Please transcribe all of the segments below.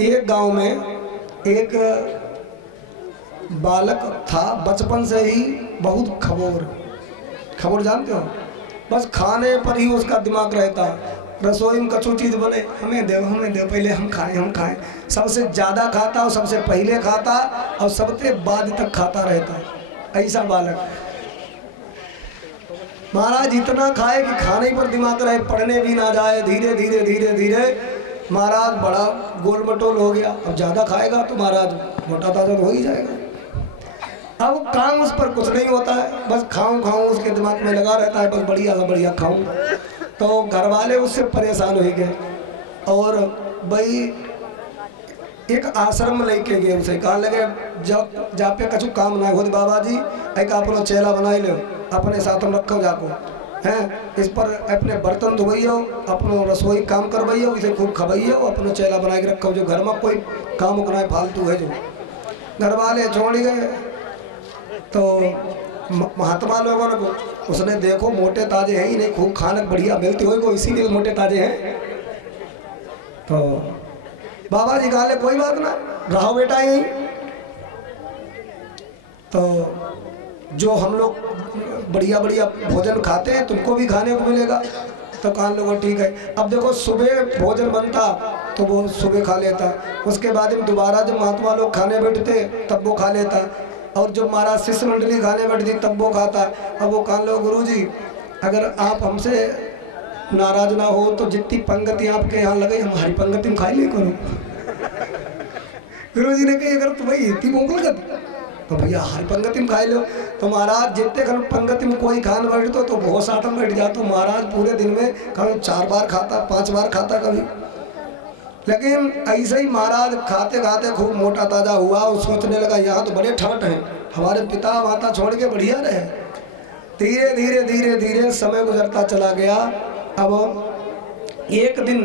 एक गांव में एक बालक था, बचपन से ही बहुत खबोर जानते हो, बस खाने पर ही उसका दिमाग रहता। रसोई में कछु चीज़ बने, हमें दो पहले हम खाएं। सबसे ज़्यादा खाता और सबसे पहले खाता और सबसे बाद तक खाता रहता। ऐसा बालक महाराज इतना खाए कि खाने पर दिमाग रहे, पढ़ने भी ना जाए। धीरे धीरे महाराज बड़ा गोल मटोल हो गया। अब ज़्यादा खाएगा तो महाराज मोटा ताजा हो ही जाएगा। अब काम उस पर कुछ नहीं होता है, बस खाऊं उसके दिमाग में लगा रहता है, बस बढ़िया से बढ़िया खाऊं। तो घर वाले उससे परेशान हो गए और भाई एक आश्रम में लेके गए उसे। कहा लगे जब जा पे कछु काम ना हो बाबा जी, एक अपना चेला बनाई लो, अपने साथ में रखो जाको हैं, इस पर अपने बर्तन धोइयो, अपनो रसोई काम करवाइयो, इसे खूब खवाइयो, अपना चेला बना के रखो, जो घर में कोई काम उकना फालतू है। जो घर वाले छोड़ गए तो महात्मा लोगों ने उसने देखो मोटे ताजे हैं, इन्हें खूब खानक बढ़िया मिलती होगी, इसीलिए मोटे ताजे हैं। तो बाबा जी कहा ले कोई बात ना, रहो बेटा यहीं। तो जो हम लोग बढ़िया भोजन खाते हैं तुमको भी खाने को मिलेगा। तो कहा लोगों ठीक है। अब देखो सुबह भोजन बनता तो वो सुबह खा लेता, उसके बाद में दोबारा जब महात्मा लोग खाने बैठते तब वो खा लेता, और जब महाराज शिष्य मंडली खाने बैठती तब वो खाता। अब वो कहा लो गुरुजी अगर आप हमसे नाराज ना हो तो जितनी पंगति आपके यहाँ लगे हमारी पंगति में खाई ले करो। गुरुजी ने कही अगर तुम्हें इतनी भूख लगती तो भैया हर पंगति में खाई लो। तो महाराज जितने खन पंगति में कोई खान बैठतो तो बहुत साथ में बैठ जातो। महाराज पूरे दिन में कभी 4 बार खाता, 5 बार खाता कभी। लेकिन ऐसे ही महाराज खाते खाते खूब मोटा ताजा हुआ और सोचने लगा यहाँ तो बड़े ठट हैं, हमारे पिता माता छोड़ के बढ़िया रहे। धीरे धीरे समय गुजरता चला गया। अब एक दिन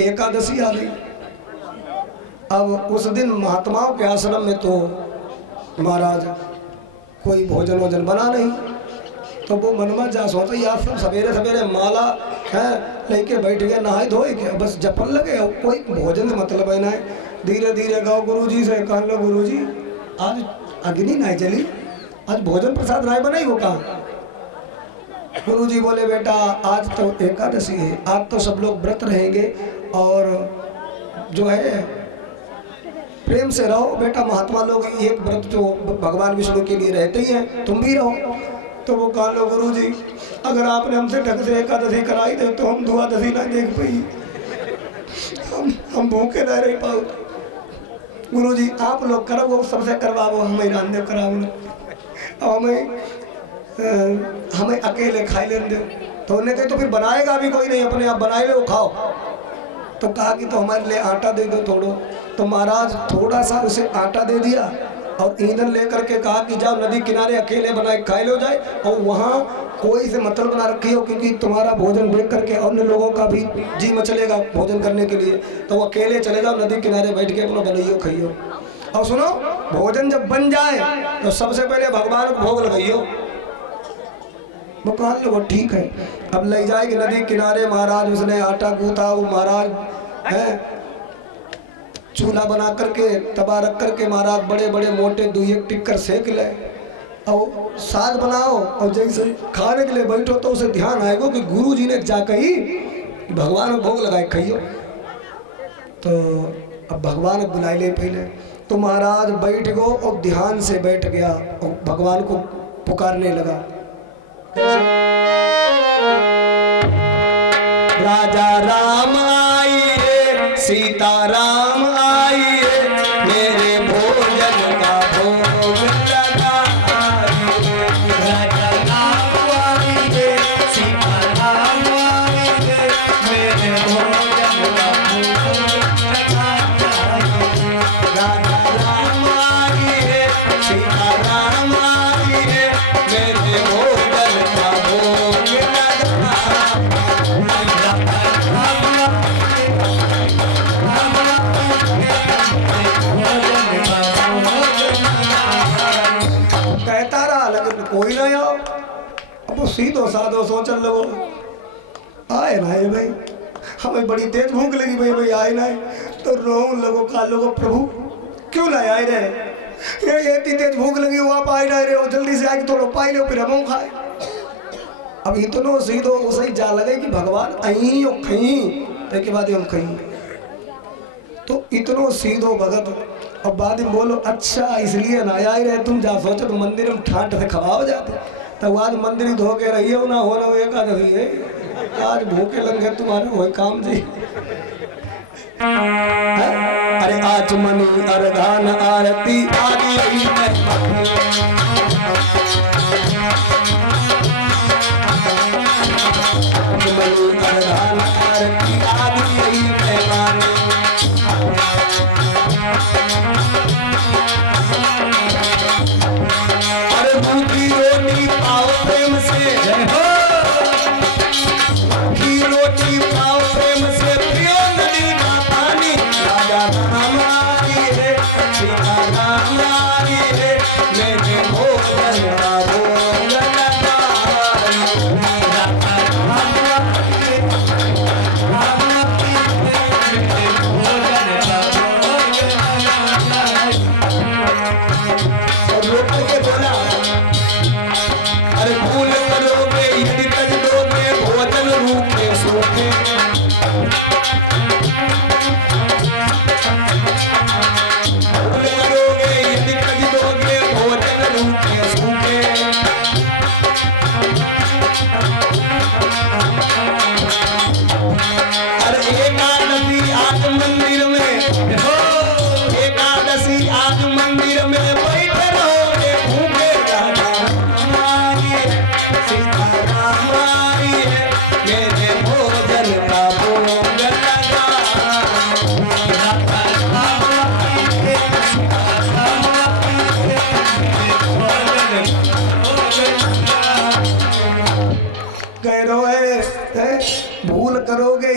एकादशी आ गई। अब उस दिन महात्माओं के आश्रम में तो महाराज कोई भोजन बना नहीं। तो वो मन में जा सोचा यार सब सवेरे माला है लेके बैठ गए, नहाए धोए के बस जपन लगे, कोई भोजन से मतलब है ना। धीरे गाओ गुरुजी से कह लो गुरुजी आज अग्नि नहीं जली, आज भोजन प्रसाद नहीं बनाई हो कहा। गुरुजी बोले बेटा आज तो एकादशी है, आज तो सब लोग व्रत रहेंगे और जो है प्रेम से रहो बेटा। महात्मा लोग एक व्रत जो भगवान विष्णु के लिए रहते ही हैं, तुम भी रहो। तो वो कहा लो गुरुजी अगर आपने हमसे ढंग से एकादशी कराई दे तो हम द्वादशी ना देख पाई, हम भूखे ना रह पाओ। गुरुजी आप लोग करो, वो सबसे करवाओ, हमें रांधे कराओ, हमें अकेले खाई लेने दो। तो उन्हें कही तो फिर बनाएगा भी कोई नहीं, अपने आप बनाए लो खाओ। तो कहा कि तो हमारे लिए आटा दे दो थोड़ो। तो महाराज थोड़ा सा उसे आटा दे दिया और ईंधन लेकर के कहा कि जाओ नदी किनारे अकेले बनाए खाए लो जाए, और वहाँ कोई से मतलब ना रखी हो क्योंकि तुम्हारा भोजन देख करके अन्य लोगों का भी जी मचलेगा भोजन करने के लिए। तो वो अकेले चले जाओ नदी किनारे बैठ के अपना बनाइयो खाइयो। और सुनो भोजन जब बन जाए तो सबसे पहले भगवान को भोग लगाइयो। वो कहा वो ठीक है। अब ले जाएगी नदी किनारे, महाराज उसने आटा गूथा, वो महाराज है चूल्हा बना करके तवा रख करके महाराज बड़े मोटे 2-1 टिक्कर सेक ले और साग बनाओ, और जैसे खाने के लिए बैठो तो उसे ध्यान आएगा कि गुरु जी ने जाकर ही भगवान को भोग लगाए खाइयो। तो अब भगवान को बुलाए ले पहले। तो महाराज बैठ गो और ध्यान से बैठ गया और भगवान को पुकारने लगा। राजा राम आइए, सीता राम आइए, मेरे भोजन का भोग लगाइए। राजा राम आइए, सीता राम आइए, मेरे भोजन का भोग लगाइए। राजा राम आइए, सीता राम आइए, मेरे भोजन का भोग लगाइए। कहता रहा लेकिन कोई ना आओ। अब वो सीधो साधो सोचल लगो आए ना भाई, हमें बड़ी तेज भूख लगी भाई आए ना। तो रो लोगों का लोगो प्रभु क्यों लाए आए रहे, ये इतनी तेज भूख लगी हो आप आए रहे हो, जल्दी से आके थोड़ा पाई लो फिर हम खाए। अब इतनो सीधो उसे जा लगे कि भगवान अहीं और खई के बाद हम खई, तो इतनो सीधो भगत। अब बाद में बोलो अच्छा इसलिए ना आए रहे तुम, जा सोचो तो मंदिर में ठाट से खवाओ जाते, तब आज मंदिर धो के रही हो ना हो ना एकादशी है, आज भूखे लंगे तुम्हारे वही काम जी। अरे आज मनी अरगान आरती आदि मनी अरगान आरती आदि मेहमान, अरे भूखी रोटी पाओ प्रेम से, भूखी रोटी पाओ प्रेम से, पियो नदी का पानी, राजा राम आई है, सीता राम आई है, मेरे भोजन का भोजन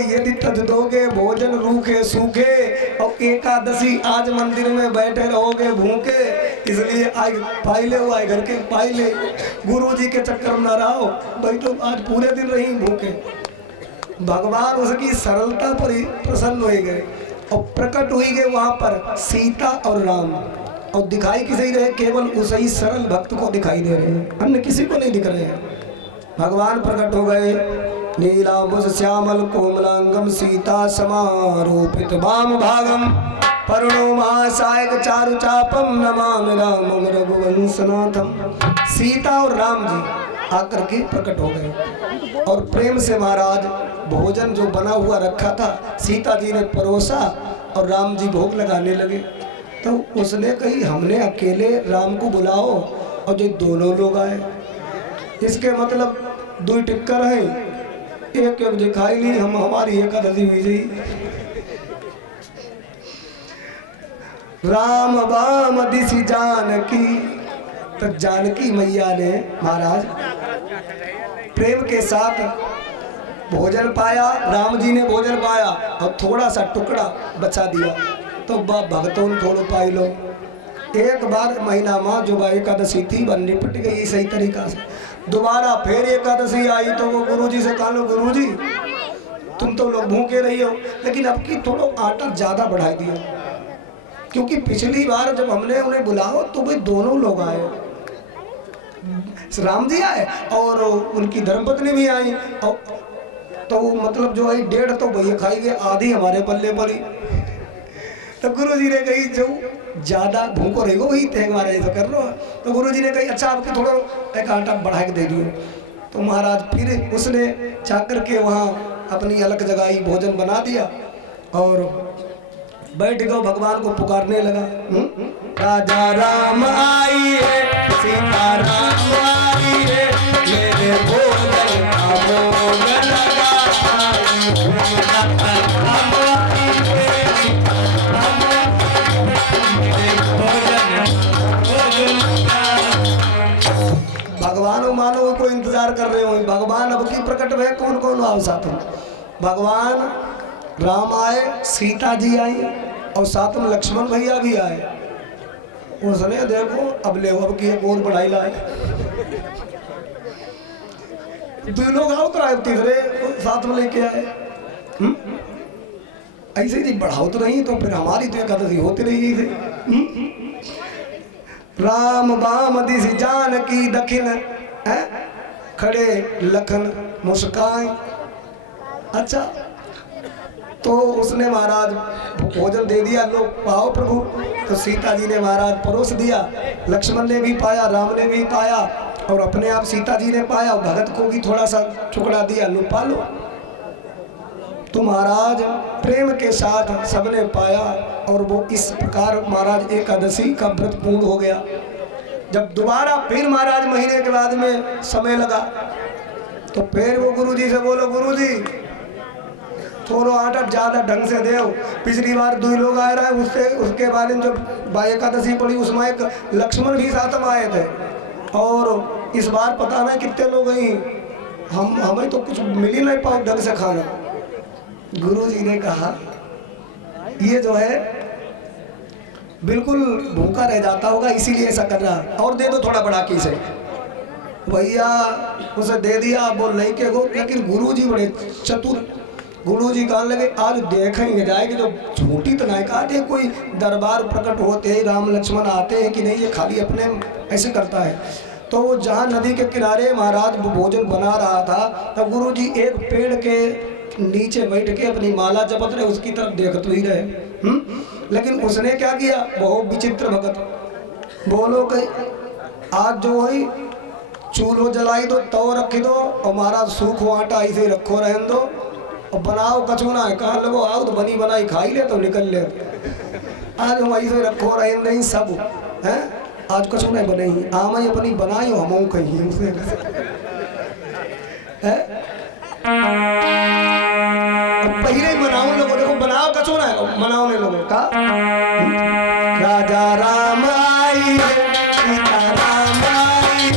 यदि तज दोगे भोजन रूखे सूखे, और एकादशी आज मंदिर में बैठे रहोगे भूखे, इसलिए आज पाइले हो आए घर के पाइले, गुरु जी के चक्कर में न रहो भाई, तो आज पूरे दिन रही भूखे। भगवान उसकी सरलता पर ही प्रसन्न हो गए और प्रकट हुई गए वहां पर सीता और राम, और दिखाई किसे रहे, केवल उसे ही सरल भक्त को दिखाई दे रहे हैं, अन्य किसी को नहीं दिख रहे हैं। भगवान प्रकट हो गए, नीलांबुज श्यामल कोमलांगम सीता समारोपित वाम भागम, परुणो महासायक चारु चापम नमामि रामम रघुवंशनाथम। सीता और राम जी आकर के प्रकट हो गए और प्रेम से महाराज भोजन जो बना हुआ रखा था सीता जी ने परोसा और राम जी भोग लगाने लगे। तो उसने कही हमने अकेले राम को बुलाओ और जो दोनों लोग आए, इसके मतलब दो टिक्कर है, एक एक दिखाई ली हम हमारी एकादशी हुई जी। राम बाम दिशि जानकी, तो जानकी मैया ने महाराज प्रेम के साथ भोजन पाया, राम जी ने भोजन पाया और थोड़ा सा टुकड़ा बचा दिया, तो भगतों ने थोड़ा पाई लो। एक बार महीना माँ जो एकादशी थी वह निपट गई सही तरीका से, दोबारा फिर एकादशी आई तो वो गुरुजी से कहा लो गुरुजी तुम तो लोग भूखे रही हो, लेकिन अब की थोड़ा आटा ज़्यादा बढ़ा दिया, क्योंकि पिछली बार जब हमने उन्हें बुलाओ तो वे दोनों लोग आए, राम जी आए और उनकी धर्मपत्नी भी आई, और तो मतलब जो है 1.5 तो भैया खाई गए, आधी हमारे पल्ले पड़ी। तो गुरु जी ने कही जो ज्यादा भूखो रहेगा वही तेग मारे तो कर लो। तो गुरु जी ने कही अच्छा आपको थोड़ा एक आटा बढ़ा के दे दियो। तो महाराज फिर उसने जाकर के वहाँ अपनी अलग जगह भोजन बना दिया और बैठ गए, भगवान को पुकारने लगा। राजा राम आई है, सीता राम आई है, मेरे भोजन का भोग लगा। भगवान मानो को इंतजार कर रहे हो, भगवान अब की प्रकट हुए, कौन कौन आओ साथ में। भगवान राम आए, सीता जी आई और साथ में लक्ष्मण भैया भी आए। उसने देखो अब ले अब की एक और बढ़ाई लाए, 2 लोग आओ तो आए, तीसरे साथ में लेके आए। ऐसे जी बढ़ाओ तो नहीं तो फिर हमारी तो एकादशी होती रही थी। राम बाम दिस जानकी दखिन है खड़े लखन मुस्कान। अच्छा तो उसने महाराज भोजन दे दिया, लो पाओ प्रभु। तो सीता जी ने महाराज परोस दिया, लक्ष्मण ने भी पाया, राम ने भी पाया और अपने आप सीता जी ने पाया, भगत को भी थोड़ा सा टुकड़ा दिया, लो पा लो। तो महाराज प्रेम के साथ सबने पाया और वो इस प्रकार महाराज एकादशी का व्रत पूर्ण हो गया। जब दोबारा फिर महाराज महीने के बाद में समय लगा तो फिर वो गुरुजी से बोलो, गुरुजी थोड़ा आटा ज्यादा ढंग से दे। पिछली बार 2 लोग आए रहे, उससे उसके बाद जो एकादशी पड़ी उसमें एक लक्ष्मण भी साथ में आए थे और इस बार पता नहीं कितने लोग गई, हमें तो कुछ मिल ही नहीं पाओ ढंग से खाना। गुरुजी ने कहा ये जो है बिल्कुल भूखा रह जाता होगा इसीलिए ऐसा कर रहा, और दे दो थोड़ा बड़ा की से। भैया उसे दे दिया, वो लेके गो। लेकिन गुरुजी बड़े चतुर, गुरुजी कहने लगे आज देखेंगे जाए कि जो झूठी तो नहीं कहते, कोई दरबार प्रकट होते हैं, राम लक्ष्मण आते हैं कि नहीं, ये खाली अपने ऐसे करता है। तो वो जहाँ नदी के किनारे महाराज भोजन बना रहा था तब गुरुजी एक पेड़ के नीचे बैठ के अपनी माला जपत रहे, उसकी तरफ देखते ही रहे। लेकिन उसने क्या किया, बहुत विचित्र भगत, बोलो कि आज जो है चूल्हो जलाई दो, तव रखी दो और महाराज सूखो आटा ऐसे रखो रहन दो और बनाओ कचूना है, कहाँ लगो आओ तो बनी बनाई खाई ले तो निकल ले। आज हम ऐसे रखो रहन नहीं सब हैं, आज कचूना बने ही आम ही अपनी बनाई हो हम कहीं उसे पहले ही बनाओ लोगों, देखो बनाओ कचूना है बनाओ ने लोगों का। राजा राम आई सीता राम आई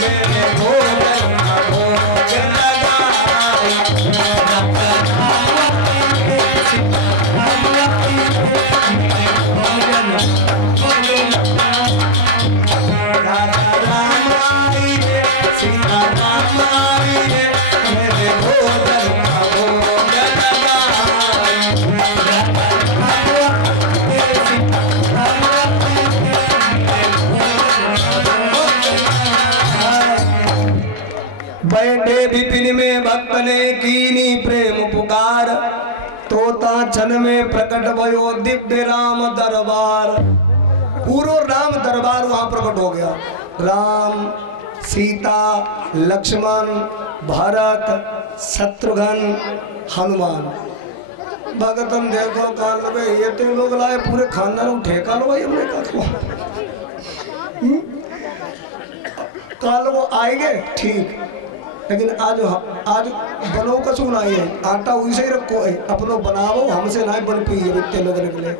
मेरे भोजन भोजन लगाई। राजा राम आई सीता राम आई मेरे भोजन भोजन लगाई। बैठे विपिन में भक्त ने कीनी प्रेम पुकार, तोता छन में प्रकट भयो दिव्य राम दरबार। पूरो राम दरबार वहां प्रकट हो गया। राम सीता लक्ष्मण भरत शत्रुघ्न हनुमान। भगतन देखो कान लगे ये तो लोग लाए पूरे खानदान ठेका लो भाई हमने कहा काल वो आएंगे ठीक, लेकिन आज बनो कसून आई है, आटा वैसे ही रखो है, अपनो बनाओ हमसे ना बन पी इतने लोग निकले।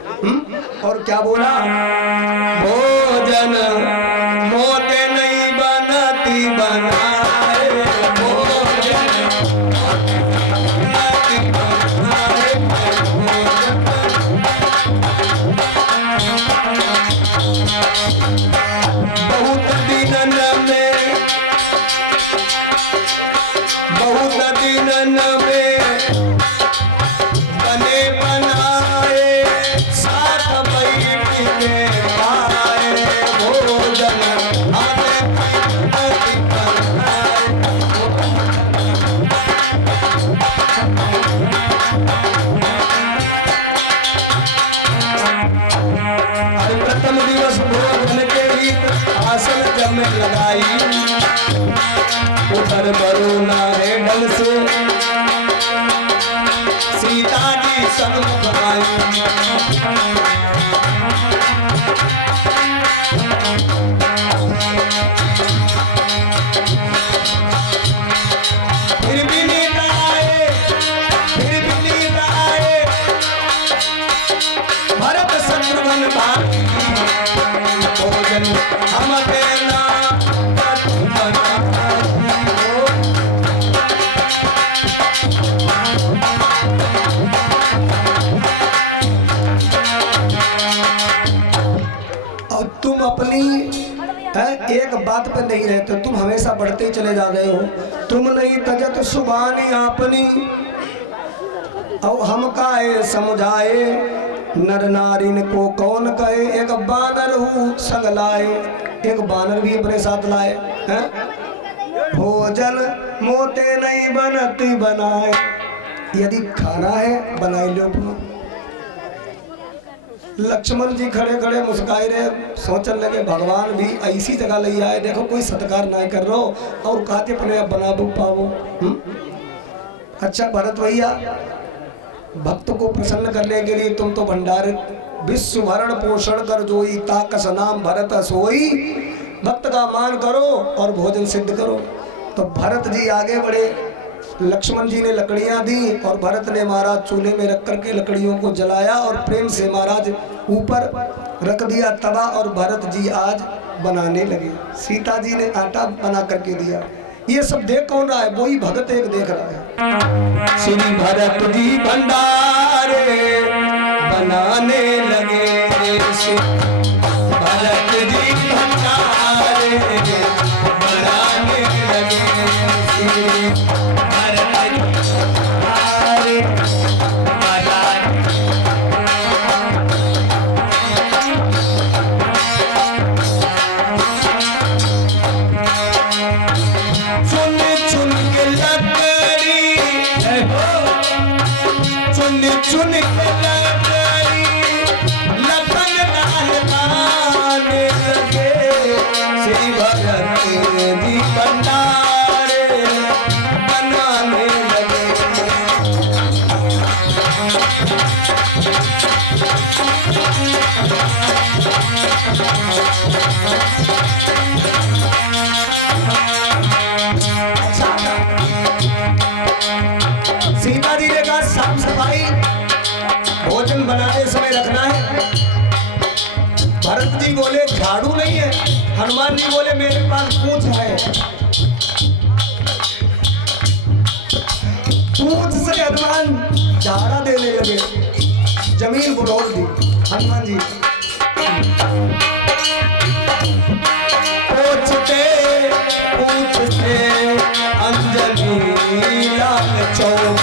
और क्या बोला, भोजन मोते नहीं बनती बनाए, भोजन बनती बनाए। बहुत दिनन में बने बनाए साथ बैठ के खाए भोजन प्रथम दिवस भोजन के गीत आसन जब में लगाई, उधर बरूना है ढंग से सीता जी सन्मुख आई। फिर भी नींद आए, फिर भी नींद आए, भरत शत्रुघ्न भाई भोजन हम देना एक बात पे नहीं रहते, तुम हमेशा बढ़ते ही चले जा रहे हो। तुम नहीं तजत सुबानी आपनी और हम काहे समझाए, नर नारिन को कौन कहे। एक बानर हूँ संग लाए, एक बानर भी अपने साथ लाए हैं। भोजन मोते नहीं बनती बनाए, यदि खाना है बनाए लो अपना। लक्ष्मण जी खड़े खड़े मुस्काए रहे, सोचने लगे भगवान भी ऐसी जगह ले आए, देखो कोई सत्कार नहीं कर रहा और कहते अपने आप बना पाओ। अच्छा भरत भैया, भक्त को प्रसन्न करने के लिए तुम तो भंडार विश्व भरण पोषण कर जोई, ताकस नाम भरत सोई। भक्त का मान करो और भोजन सिद्ध करो। तो भरत जी आगे बढ़े, लक्ष्मण जी ने लकड़ियां दी और भरत ने महाराज चूल्हे में रख करके लकड़ियों को जलाया और प्रेम से महाराज ऊपर रख दिया तवा, और भरत जी आज बनाने लगे। सीता जी ने आटा बना करके दिया। ये सब देख कौन रहा है? वही भगत एक देख रहा है। श्री भरत जी भंडारे बनाने लगे, भरत जी भंडारे बनाने लगे, चुन के लकड़ी लखन लाल बनाने लगे। श्री भरत जी भंडारे बनाने लगे। सीता जी ने कहा साफ सफाई भोजन बनाते समय रखना है। भरत जी बोले झाड़ू नहीं है। हनुमान जी बोले मेरे पास पूंछ है। पूंछ से हनुमान झाड़ा देने लगे, जमीन बुड़ोल दी हनुमान जी। पूंछ से अंजलि लाल चौक,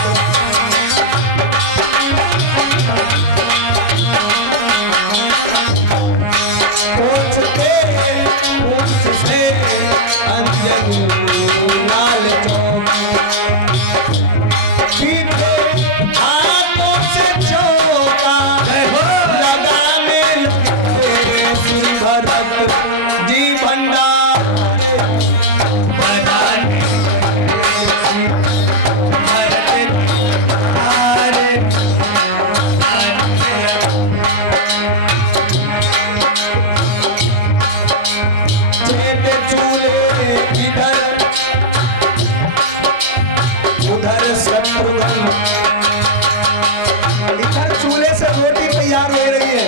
इधर चूल्हे से रोटी तैयार हो रही है,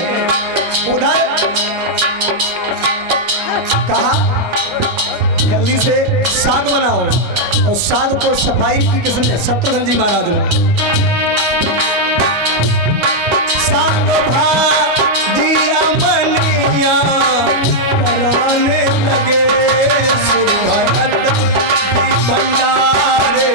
उधर कहा जल्दी से साग बनाओ। और साग को सफाई की किसने? शत्रुघ्न जी महाराज ने। साग भाजिया बनिया कराने लगे, श्री भरत जी भंडारे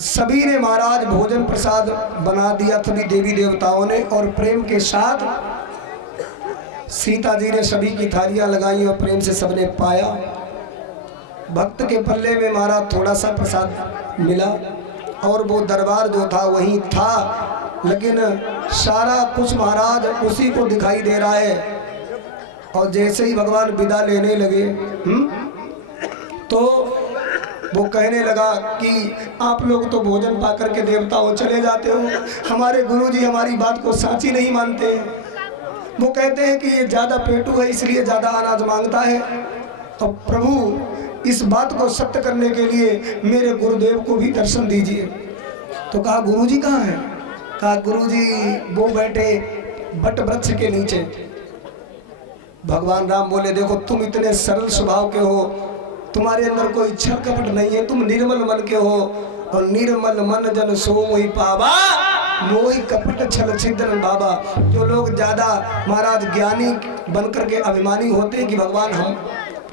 सभी ने महाराज भोजन प्रसाद बना दिया, सभी देवी देवताओं ने, और प्रेम के साथ सीता जी ने सभी की थालियां लगाई और प्रेम से सबने पाया। भक्त के पल्ले में महाराज थोड़ा सा प्रसाद मिला। और वो दरबार जो था वहीं था, लेकिन सारा कुछ महाराज उसी को दिखाई दे रहा है। और जैसे ही भगवान विदा लेने लगे तो वो कहने लगा कि आप लोग तो भोजन पा करके देवताओं चले जाते हो, हमारे गुरुजी हमारी बात को साची नहीं मानते। वो कहते हैं कि ये ज़्यादा पेटू है इसलिए ज़्यादा अनाज मांगता है। तो प्रभु इस बात को सत्य करने के लिए मेरे गुरुदेव को भी दर्शन दीजिए। तो कहा गुरुजी कहाँ हैं? कहा गुरुजी वो बैठे बट वृक्ष के नीचे। भगवान राम बोले देखो तुम इतने सरल स्वभाव के हो, तुम्हारे अंदर कोई छल कपट नहीं है, तुम निर्मल मन के हो। और निर्मल मन जन सो मोहि पावा, मोहि कपट छल छिद्रन बाबा। जो लोग ज़्यादा महाराज ज्ञानी बन करके अभिमानी होते हैं कि भगवान हम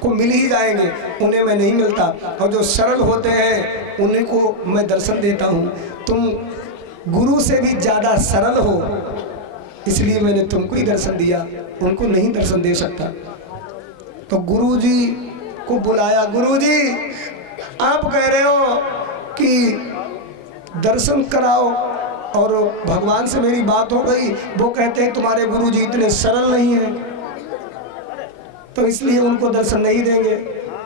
को मिल ही जाएंगे, उन्हें मैं नहीं मिलता। और जो सरल होते हैं उन्हीं को मैं दर्शन देता हूँ। तुम गुरु से भी ज़्यादा सरल हो, इसलिए मैंने तुमको ही दर्शन दिया, उनको नहीं दर्शन दे सकता। तो गुरुजी को बुलाया। गुरुजी आप कह रहे हो कि दर्शन कराओ और भगवान से मेरी बात हो गई, वो कहते हैं तुम्हारे गुरुजी इतने सरल नहीं हैं तो इसलिए उनको दर्शन नहीं देंगे।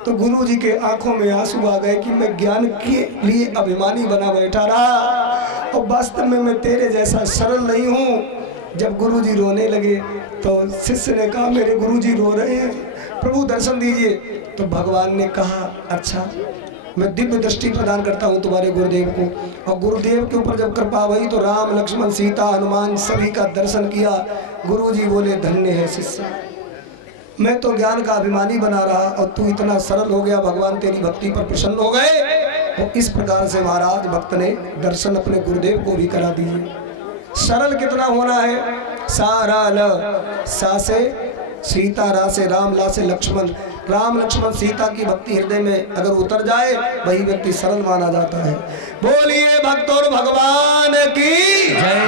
तो गुरुजी के आंखों में आंसू आ गए कि मैं ज्ञान के लिए अभिमानी बना बैठा रहा और वास्तव में मैं तेरे जैसा सरल नहीं हूँ। जब गुरुजी रोने लगे तो शिष्य ने कहा मेरे गुरुजी रो रहे हैं, प्रभु दर्शन दीजिए। तो भगवान ने कहा अच्छा मैं दिव्य दृष्टि प्रदान करता हूँ तुम्हारे गुरुदेव को। और गुरुदेव के ऊपर जब कृपा हुई तो राम लक्ष्मण सीता हनुमान सभी का दर्शन किया। गुरुजी बोले धन्य है शिष्य, मैं तो ज्ञान का अभिमानी बना रहा और तू इतना सरल हो गया, भगवान तेरी भक्ति पर प्रसन्न हो गए। और इस प्रकार से महाराज भक्त ने दर्शन अपने गुरुदेव को भी करा दिए। सरल कितना होना है? सारा ल सा से सीता, रा से राम, ला से लक्ष्मण। राम लक्ष्मण सीता की भक्ति हृदय में अगर उतर जाए वही व्यक्ति सरल माना जाता है। बोलिए भक्त और भगवान की जय।